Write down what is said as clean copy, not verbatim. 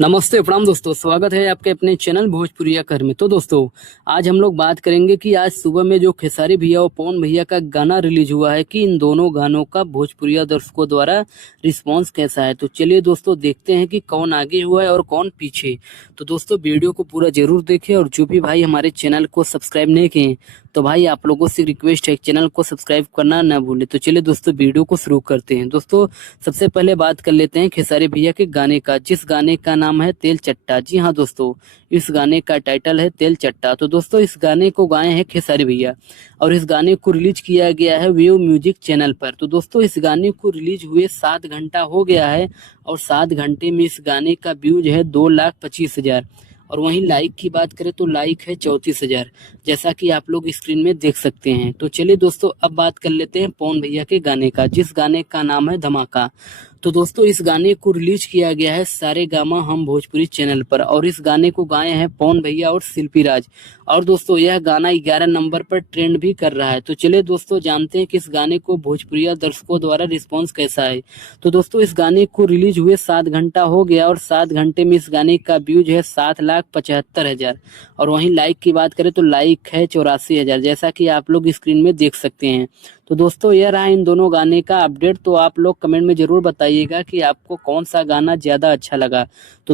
नमस्ते प्रणाम दोस्तों, स्वागत है आपके अपने चैनल भोजपुरिया घर में। तो दोस्तों, आज हम लोग बात करेंगे कि आज सुबह में जो खेसारी भैया और पवन भैया का गाना रिलीज हुआ है कि इन दोनों गानों का भोजपुरिया दर्शकों द्वारा रिस्पांस कैसा है। तो चलिए दोस्तों, देखते हैं कि कौन आगे हुआ है और कौन पीछे। तो दोस्तों, वीडियो को पूरा जरूर देखें और जो भी भाई हमारे चैनल को सब्सक्राइब नहीं किए तो भाई आप लोगों से रिक्वेस्ट है चैनल को सब्सक्राइब करना ना भूले। तो चलिए दोस्तों, वीडियो को शुरू करते हैं। दोस्तों, सबसे पहले बात कर लेते हैं खेसारी भैया के गाने का, जिस गाने का नाम है तेल चट्टा। जी हाँ दोस्तों, इस गाने का टाइटल है तेल चट्टा। तो दोस्तों, इस गाने को गाए हैं खेसारी भैया और इस गाने को रिलीज किया गया है व्यू म्यूजिक चैनल पर। तो दोस्तों, इस गाने को रिलीज हुए 7 घंटा हो गया है और 7 घंटे में इस गाने का व्यूज है 2,25,000 और वहीं लाइक की बात करें तो लाइक है 34,000, जैसा कि आप लोग स्क्रीन में देख सकते हैं। तो चलिए दोस्तों, अब बात कर लेते हैं पवन भैया के गाने का, जिस गाने का नाम है धमाका। तो दोस्तों, इस गाने को रिलीज किया गया है सारे गामा हम भोजपुरी चैनल पर और इस गाने को गाए हैं पवन भैया और शिल्पी राज। और दोस्तों, यह गाना 11 नंबर पर ट्रेंड भी कर रहा है। तो चलिए दोस्तों, जानते हैं कि इस गाने को भोजपुरिया दर्शकों द्वारा रिस्पॉन्स कैसा है। तो दोस्तों, इस गाने को रिलीज हुए 7 घंटा हो गया और 7 घंटे में इस गाने का व्यूज है 7,75,000 और वहीं लाइक की बात करें तो लाइक है 84,000, जैसा कि आप लोग स्क्रीन में देख सकते हैं। तो दोस्तों, यह रहा इन दोनों गाने का अपडेट। तो आप लोग कमेंट में जरूर बताइएगा कि आपको कौन सा गाना ज्यादा अच्छा लगा। तो